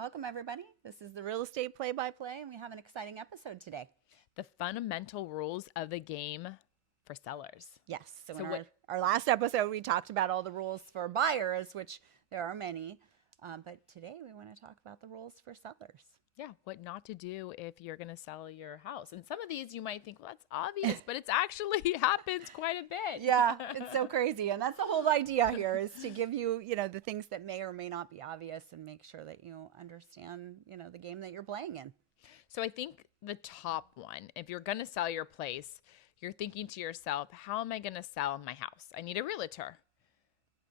Welcome, everybody. This is the Real Estate Play-by-Play, and we have an exciting episode today. The fundamental rules of the game for sellers. Yes. So in our last episode, we talked about all the rules for buyers, which there are many. But today we want to talk about the rules for sellers. Yeah, what not to do if you're going to sell your house. And some of these you might think, well, that's obvious, but it's actually happens quite a bit. Yeah, it's so crazy. And that's the whole idea here, is to give you, the things that may or may not be obvious and make sure that you understand, the game that you're playing in. So I think the top one, if you're going to sell your place, you're thinking to yourself, how am I going to sell my house? I need a realtor.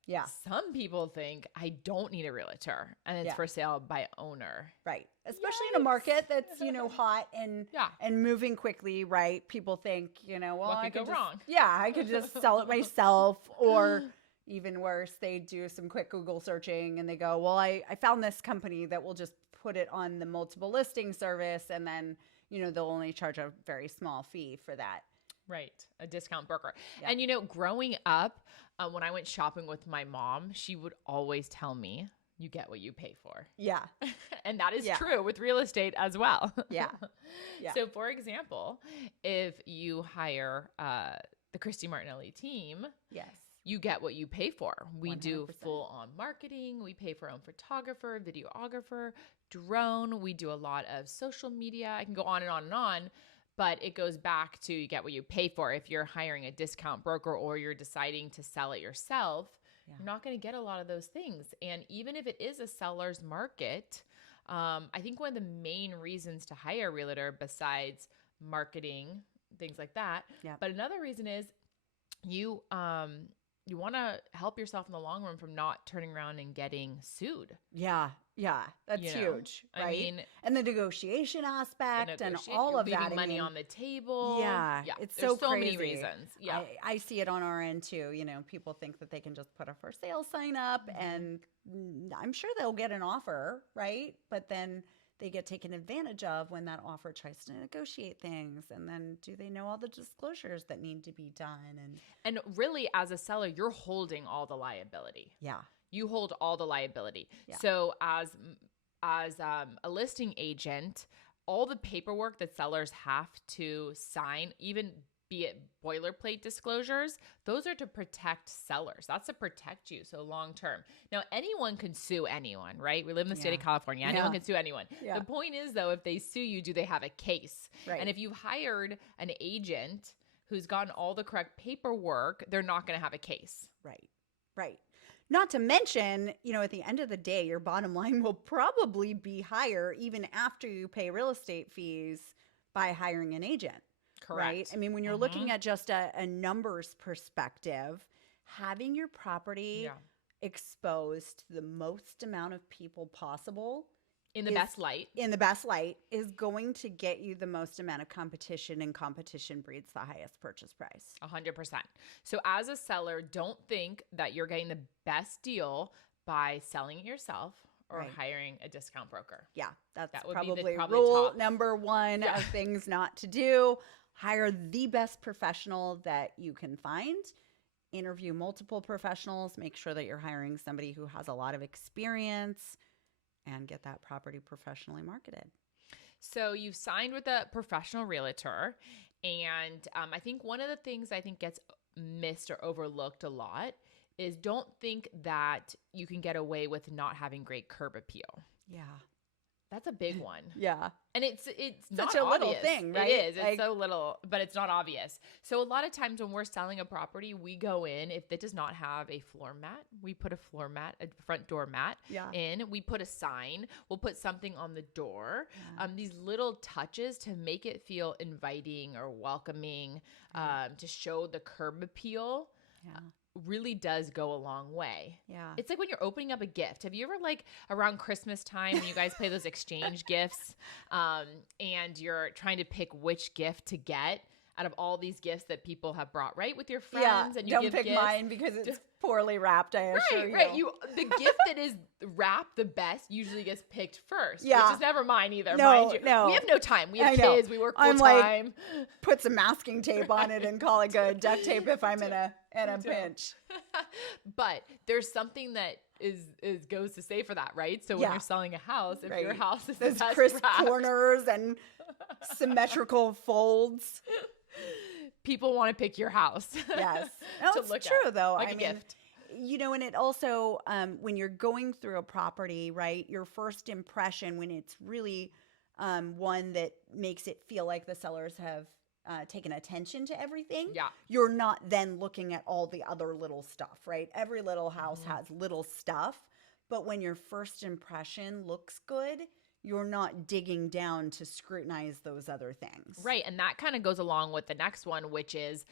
Yeah. Some people think I don't need a realtor and it's for sale by owner. Right. Especially in a market that's, hot and moving quickly, right? People think, well, what could go wrong? Yeah, I could just sell it myself. Or even worse, they do some quick Google searching and they go, well, I found this company that will just put it on the multiple listing service. And then, they'll only charge a very small fee for that. Right. A discount broker. Yeah. And, growing up, when I went shopping with my mom, she would always tell me, you get what you pay for. Yeah. And that is true with real estate as well. Yeah. So, for example, if you hire the Christy Martinelli team, yes, you get what you pay for. We 100%. do full on marketing. We pay for our own photographer, videographer, drone. We do a lot of social media. I can go on and on and on. But it goes back to you get what you pay for. If you're hiring a discount broker or you're deciding to sell it yourself, you're not going to get a lot of those things. And even if it is a seller's market, I think one of the main reasons to hire a realtor, besides marketing, things like that, but another reason is you want to help yourself in the long run from not turning around and getting sued. Yeah. That's huge, right? I mean, and the negotiation aspect and all of that. Money on the table. Yeah. It's There's so many crazy. reasons. Yeah. I see it on our end too. People think that they can just put a for sale sign up and I'm sure they'll get an offer, right? But then they get taken advantage of when that offer tries to negotiate things. And then do they know all the disclosures that need to be done? And really, as a seller, you're holding all the liability. Yeah. You hold all the liability. Yeah. So as a listing agent, all the paperwork that sellers have to sign, even be it boilerplate disclosures, those are to protect sellers. That's to protect you. So long term. Now, anyone can sue anyone, right? We live in the state of California. Anyone can sue anyone. Yeah. The point is, though, if they sue you, do they have a case? Right. And if you've hired an agent who's gotten all the correct paperwork, they're not going to have a case. Right. Not to mention, at the end of the day, your bottom line will probably be higher even after you pay real estate fees by hiring an agent. Correct. Right? I mean, when you're looking at just a numbers perspective, having your property exposed to the most amount of people possible in the best light is going to get you the most amount of competition, and competition breeds the highest purchase price. 100%. So as a seller, don't think that you're getting the best deal by selling it yourself or hiring a discount broker. Yeah, that probably rule number one of things not to do. Hire the best professional that you can find. Interview multiple professionals. Make sure that you're hiring somebody who has a lot of experience, and get that property professionally marketed. So you've signed with a professional realtor. And I think one of the things I think gets missed or overlooked a lot is don't think that you can get away with not having great curb appeal. Yeah. That's a big one. Yeah. And it's not such a obvious. Little thing, right? It is. It's so little, but it's not obvious. So a lot of times when we're selling a property, we go in, if it does not have a floor mat, we put a floor mat, a front door mat in. We put a sign. We'll put something on the door. These little touches to make it feel inviting or welcoming, to show the curb appeal. Yeah. Really does go a long way. Yeah. It's like when you're opening up a gift. Have you ever, like, around Christmas time when you guys play those exchange gifts, and you're trying to pick which gift to get out of all these gifts that people have brought, right? With your friends, and you don't give pick gifts. mine because it's poorly wrapped, I assure you. Right. The gift that is wrapped the best usually gets picked first. Yeah. Which is never mine either, No, mind you. no. We have no time. We have I know. kids. We work full I'm time. like, put some masking tape on it and call it good. Duct tape if I'm in a pinch. But there's something that is goes to say for that, right? So when you're selling a house, if your house is those the best crisp wrapped, corners and symmetrical folds, people want to pick your house. Yes, no, it's true though. Like a gift. And it also when you're going through a property, right? Your first impression, when it's really one that makes it feel like the sellers have taken attention to everything. Yeah. You're not then looking at all the other little stuff, right? Every little house has little stuff, but when your first impression looks good, you're not digging down to scrutinize those other things. Right. And that kind of goes along with the next one, which is,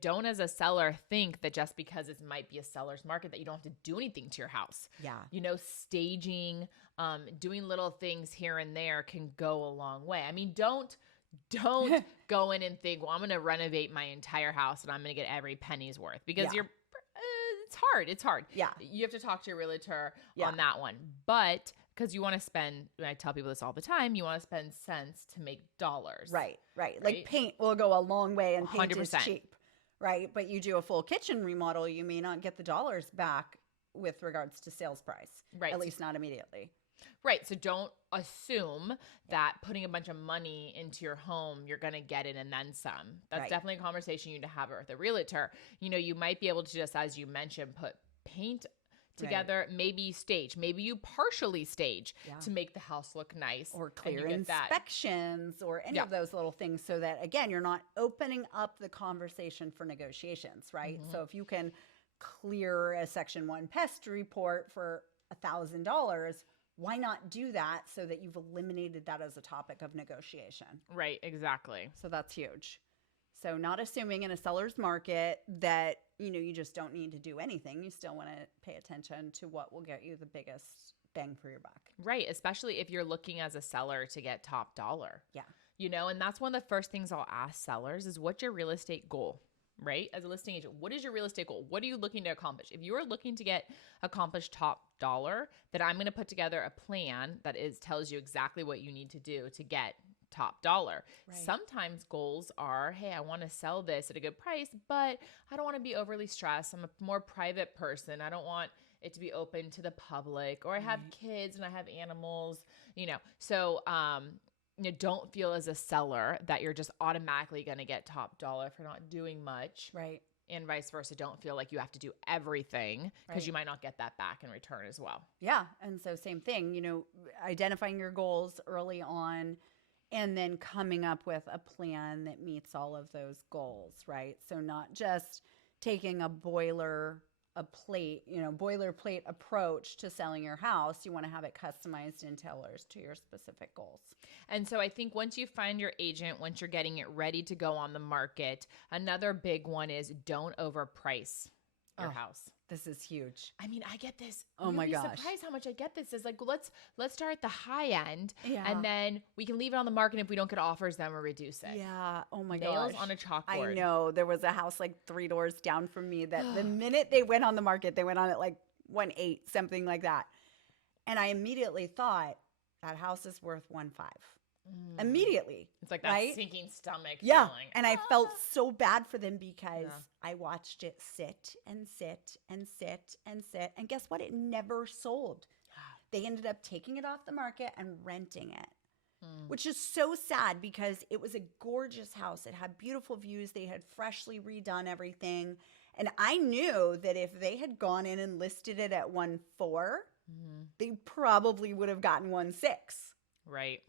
don't as a seller think that just because it might be a seller's market that you don't have to do anything to your house. Yeah. Staging, doing little things here and there can go a long way. I mean, don't go in and think, well, I'm going to renovate my entire house and I'm going to get every penny's worth, because it's hard. Yeah. You have to talk to your realtor on that one. But because you want to spend, and I tell people this all the time, you want to spend cents to make dollars. Right. Like paint will go a long way, and paint 100%. is cheap, right? But you do a full kitchen remodel, you may not get the dollars back with regards to sales price. Right. At least not immediately. Right. So don't assume that putting a bunch of money into your home, you're going to get it and then some. That's definitely a conversation you need to have with a realtor. You might be able to just, as you mentioned, put paint together, maybe stage, maybe you partially stage to make the house look nice, or clear inspections or any of those little things, so that, again, you're not opening up the conversation for negotiations, right? So if you can clear a Section 1 pest report for $1,000, why not do that so that you've eliminated that as a topic of negotiation? Right, exactly. So that's huge. So not assuming in a seller's market that, you just don't need to do anything. You still want to pay attention to what will get you the biggest bang for your buck. Right, especially if you're looking as a seller to get top dollar. Yeah. And that's one of the first things I'll ask sellers is, what's your real estate goal? Right? As a listing agent, what is your real estate goal? What are you looking to accomplish? If you are looking to accomplish top dollar, then I'm going to put together a plan that tells you exactly what you need to do to get top dollar. Right. Sometimes goals are, hey, I want to sell this at a good price, but I don't want to be overly stressed. I'm a more private person. I don't want it to be open to the public, or I have kids and I have animals, So, don't feel as a seller that you're just automatically going to get top dollar for not doing much. Right. And vice versa. Don't feel like you have to do everything, because you might not get that back in return as well. Yeah. And so same thing, identifying your goals early on, and then coming up with a plan that meets all of those goals, right? So not just taking a boilerplate approach to selling your house. You want to have it customized and tailored to your specific goals. And so I think once you find your agent, once you're getting it ready to go on the market, another big one is, don't overprice your house. This is huge. I mean, I get this. Oh my gosh. You'd be surprised how much I get this. Is like, let's start at the high end, and then we can leave it on the market. If we don't get offers, then we'll reduce it. Yeah. Oh my Nails gosh. on a chalkboard. I know. There was a house like 3 doors down from me that the minute they went on the market, they went on at like 1.8, something like that. And I immediately thought, that house is worth 1.5. Immediately. It's like that sinking stomach feeling. And I felt so bad for them, because I watched it sit and sit and sit and sit. And guess what? It never sold. They ended up taking it off the market and renting it, which is so sad, because it was a gorgeous house. It had beautiful views. They had freshly redone everything. And I knew that if they had gone in and listed it at 1.4, they probably would have gotten 1.6.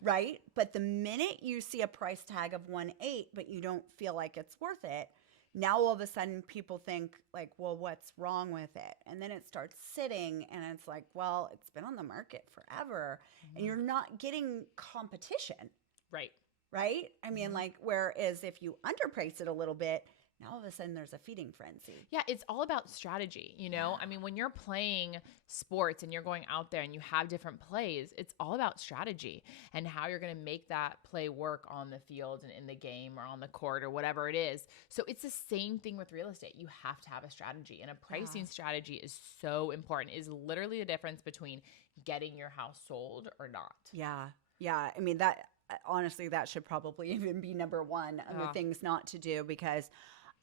Right. But the minute you see a price tag of 1.8, but you don't feel like it's worth it, now all of a sudden people think like, well, what's wrong with it? And then it starts sitting, and it's like, well, it's been on the market forever, and you're not getting competition. Right. I mean, like, whereas if you underprice it a little bit, Now all of a sudden there's a feeding frenzy. Yeah, it's all about strategy, you know? I mean, when you're playing sports and you're going out there and you have different plays, it's all about strategy and how you're going to make that play work on the field and in the game or on the court or whatever it is. So it's the same thing with real estate. You have to have a strategy, and a pricing strategy is so important. It is literally the difference between getting your house sold or not. Yeah. Yeah. I mean, that honestly, that should probably even be number one of the things not to do, because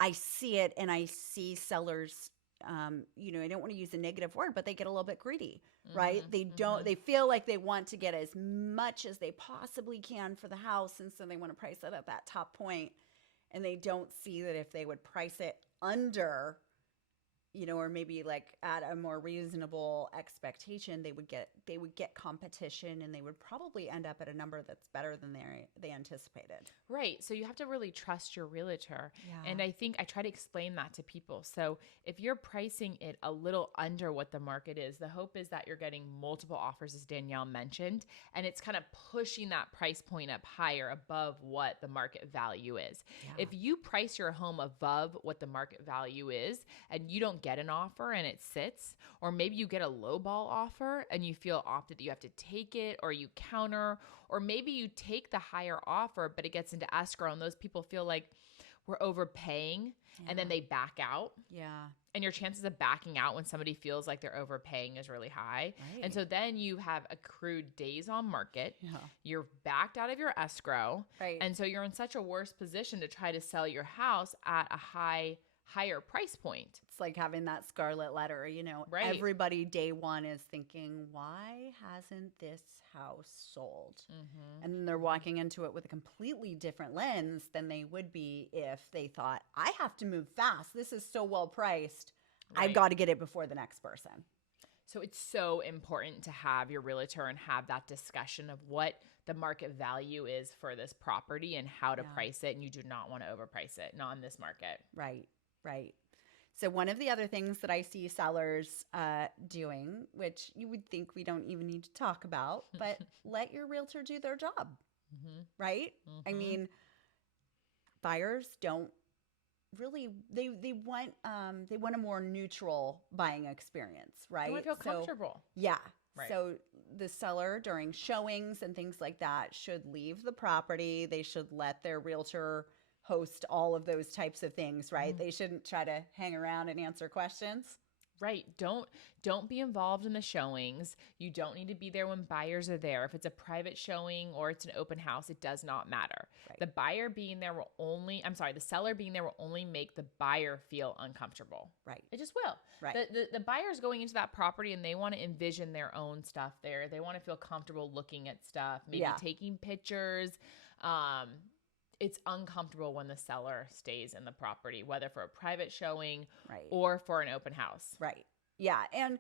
I see it and I see sellers, I don't want to use a negative word, but they get a little bit greedy, right? They feel like they want to get as much as they possibly can for the house. And so they want to price it at that top point, and they don't see that if they would price it under, or maybe like at a more reasonable expectation, they would get competition, and they would probably end up at a number that's better than they anticipated. Right. So you have to really trust your realtor. Yeah. And I think I try to explain that to people. So if you're pricing it a little under what the market is, the hope is that you're getting multiple offers, as Danielle mentioned, and it's kind of pushing that price point up higher above what the market value is. Yeah. If you price your home above what the market value is and you don't get an offer and it sits, or maybe you get a lowball offer and you feel opted that you have to take it, or you counter, or maybe you take the higher offer but it gets into escrow and those people feel like we're overpaying and then they back out. Yeah. And your chances of backing out when somebody feels like they're overpaying is really high. Right. And so then you have accrued days on market. Yeah. You're backed out of your escrow. Right. And so you're in such a worse position to try to sell your house at a higher price point. It's like having that scarlet letter, Right. Everybody day one is thinking, why hasn't this house sold? And then they're walking into it with a completely different lens than they would be if they thought, I have to move fast. This is so well priced. Right. I've got to get it before the next person. So it's so important to have your realtor and have that discussion of what the market value is for this property and how to price it. And you do not want to overprice it, not in this market. Right. Right. So one of the other things that I see sellers doing, which you would think we don't even need to talk about, but let your realtor do their job, right? I mean, buyers don't really, they want a more neutral buying experience, right? They want to feel comfortable. Yeah. Right. So the seller during showings and things like that should leave the property. They should let their realtor host all of those types of things, right? They shouldn't try to hang around and answer questions. Right. Don't be involved in the showings. You don't need to be there when buyers are there. If it's a private showing or it's an open house, it does not matter. Right. The seller being there will only make the buyer feel uncomfortable. Right. It just will. Right. The buyer's going into that property and they want to envision their own stuff there. They want to feel comfortable looking at stuff, maybe taking pictures. It's uncomfortable when the seller stays in the property, whether for a private showing or for an open house. Right. Yeah. And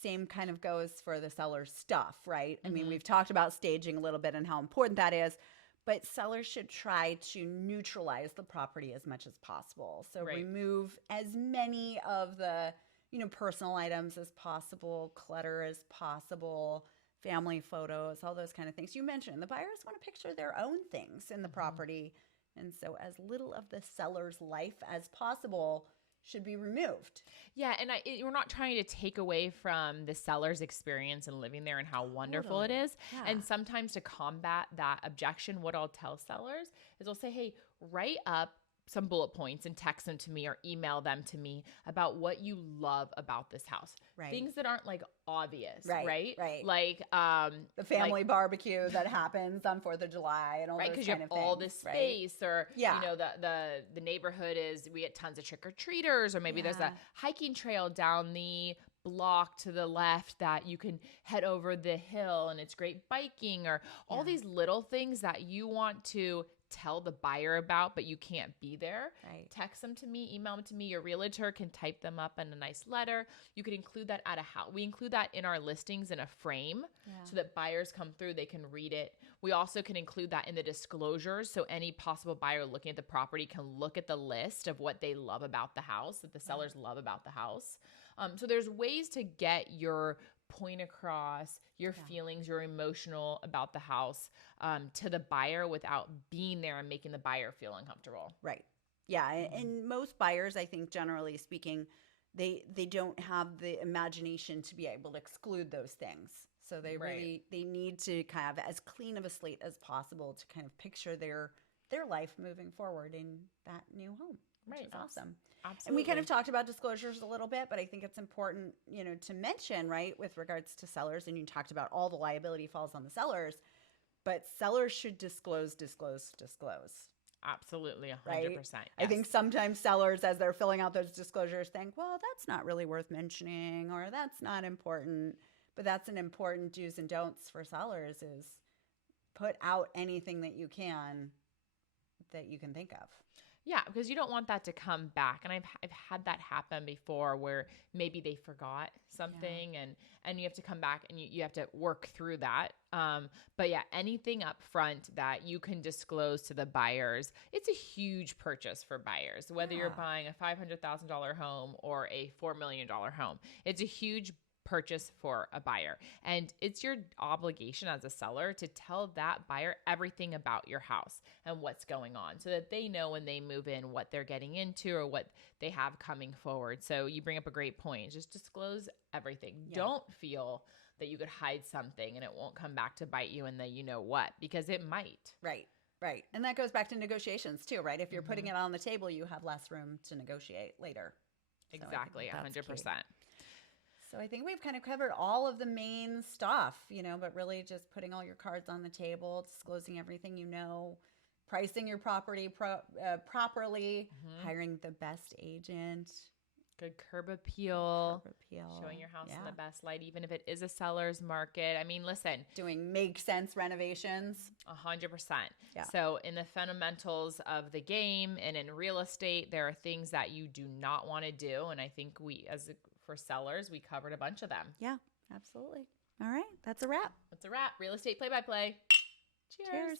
same kind of goes for the seller's stuff, right? I mean, we've talked about staging a little bit and how important that is, but sellers should try to neutralize the property as much as possible. So remove as many of the, personal items as possible, clutter as possible, family photos, all those kind of things. You mentioned the buyers want to picture their own things in the property. And so as little of the seller's life as possible should be removed. Yeah, and we're not trying to take away from the seller's experience and living there and how wonderful it is. Yeah. And sometimes to combat that objection, what I'll tell sellers is I'll say, hey, write up some bullet points and text them to me or email them to me about what you love about this house. Right. Things that aren't like obvious, Right. Like the family barbecue that happens on 4th of July and all those kind of things. Because you have all this space or, the neighborhood we get tons of trick-or-treaters, or maybe there's a hiking trail down the block to the left that you can head over the hill and it's great biking, or all these little things that you want to tell the buyer about, but you can't be there. Right. Text them to me, email them to me. Your realtor can type them up in a nice letter. You could include that at a house. We include that in our listings in a frame so that buyers come through, they can read it. We also can include that in the disclosures. So any possible buyer looking at the property can look at the list of what they love about the house, that the sellers love about the house. So there's ways to get your point across, your feelings, your emotional about the house to the buyer without being there and making the buyer feel uncomfortable. Right. Yeah. And most buyers, I think, generally speaking, they don't have the imagination to be able to exclude those things. So they really they need to kind of as clean of a slate as possible to kind of picture their life moving forward in that new home, which is awesome. Absolutely. And we kind of talked about disclosures a little bit, but I think it's important, to mention, right, with regards to sellers, and you talked about all the liability falls on the sellers, but sellers should disclose. Absolutely, 100%. Right? Yes. I think sometimes sellers, as they're filling out those disclosures, think, well, that's not really worth mentioning, or that's not important. But that's an important do's and don'ts for sellers is put out anything that you can think of. Yeah, because you don't want that to come back. And I've had that happen before where maybe they forgot something and you have to come back and you have to work through that. But yeah, anything up front that you can disclose to the buyers, it's a huge purchase for buyers, whether you're buying a $500,000 home or a $4 million home. It's a huge purchase for a buyer. And it's your obligation as a seller to tell that buyer everything about your house and what's going on so that they know when they move in what they're getting into or what they have coming forward. So you bring up a great point. Just disclose everything. Yeah. Don't feel that you could hide something and it won't come back to bite you in the you know what, because it might. Right. Right. And that goes back to negotiations too, right? If you're putting it on the table, you have less room to negotiate later. Exactly. 100%. So I think we've kind of covered all of the main stuff, but really just putting all your cards on the table, disclosing everything pricing your property properly, hiring the best agent. Good curb appeal. Showing your house in the best light, even if it is a seller's market. I mean, listen. Doing make sense renovations. 100%. Yeah. So in the fundamentals of the game and in real estate, there are things that you do not want to do. And I think for sellers, we covered a bunch of them. Yeah, absolutely. All right. That's a wrap. Real estate play-by-play. Cheers.